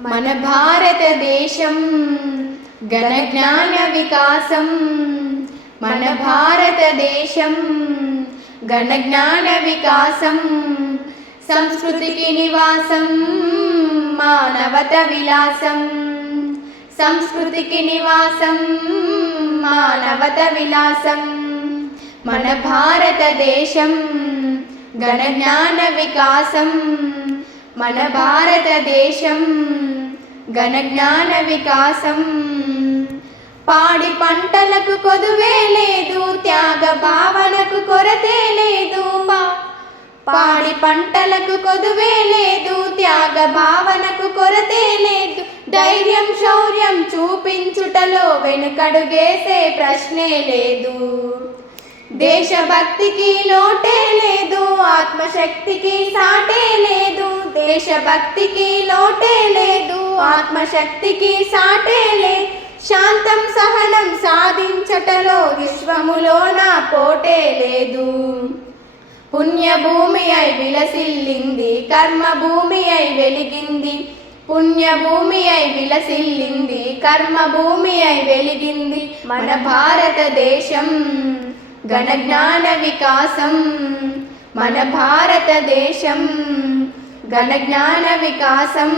మన భారతదేశం ఘన జ్ఞాన వికాసం మన భారతదేశం ఘన జ్ఞాన వికాసం సంస్కృతికి నివాసం మానవత విలాసం. సంస్కృతికి నివాసం మానవత విలాసం. మన భారతదేశం ఘన జ్ఞాన వికాసం మన భారతదేశం ఘనజ్ఞాన వికాసం. పాడి పంటలకు కొదువే లేదు త్యాగ భావనకు కొరతే లేదు. పాడి పంటలకు కొదువే లేదు త్యాగ భావనకు కొరతే లేదు. ధైర్యం శౌర్యం చూపించుటలో వెనుకడుగేసే ప్రశ్నే లేదు. దేశభక్తికి లోటే లేదు ఆత్మశక్తికి సాటే లేదు. దేశభక్తికి లోటే లేదు ఆత్మశక్తికి సాటే లేదు శాంతం సహనం సాధించటలో విశ్వములోన పోటే లేదు. పుణ్యభూమి అయి విలసిల్లింది కర్మభూమి అయి వెలిగింది. పుణ్యభూమి అయి విలసిల్లింది కర్మభూమి అయి వెలిగింది. మన భారతదేశం ఘనజ్ఞాన వికాసం మన భారతదేశం గణజ్ఞాన వికాసం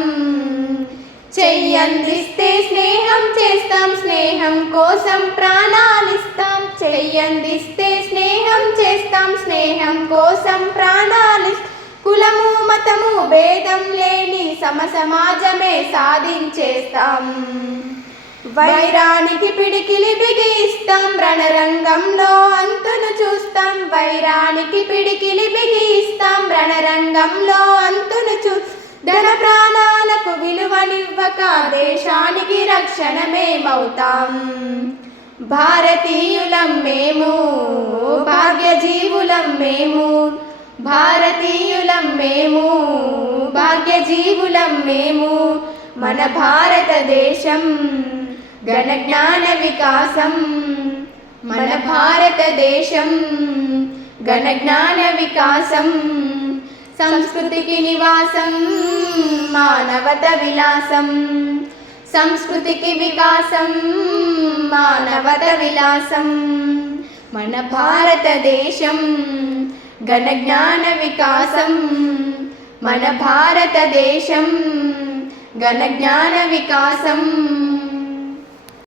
చెయ్యందిస్తే స్నేహం చేస్తాం స్నేహం కోసం ప్రాణాలిస్తాం. చెయ్యందిస్తే స్నేహం చేస్తాం స్నేహం కోసం ప్రాణాలి కులము మతము భేదం లేని సమ సమాజమే సాధించేస్తాం. వైరానికి పిడికిలి బిగిస్తాం రణరంగంలో అంతును చూస్తాం. వైరానికి పిడికిలి బిగిస్తాం రణరంగంలో అంతును చూ ధన ప్రాణాలకు విలువనివ్వక దేశానికి రక్షణమేమవుతాం భారతీయులం మేము భాగ్యజీవులం మేము భారతీయులం మేము భాగ్యజీవులం మేము మన భారతదేశం ఘన జ్ఞాన వికాసం. మన భారతదేశం ఘన జ్ఞాన వికాసం. సంస్కృతికి నివాసం మానవత విలాసం. సంస్కృతికి వికాసం మానవత విలాసం. మన భారతదేశం ఘన జ్ఞాన వికాసం. మన భారతదేశం ఘన జ్ఞాన వికాసం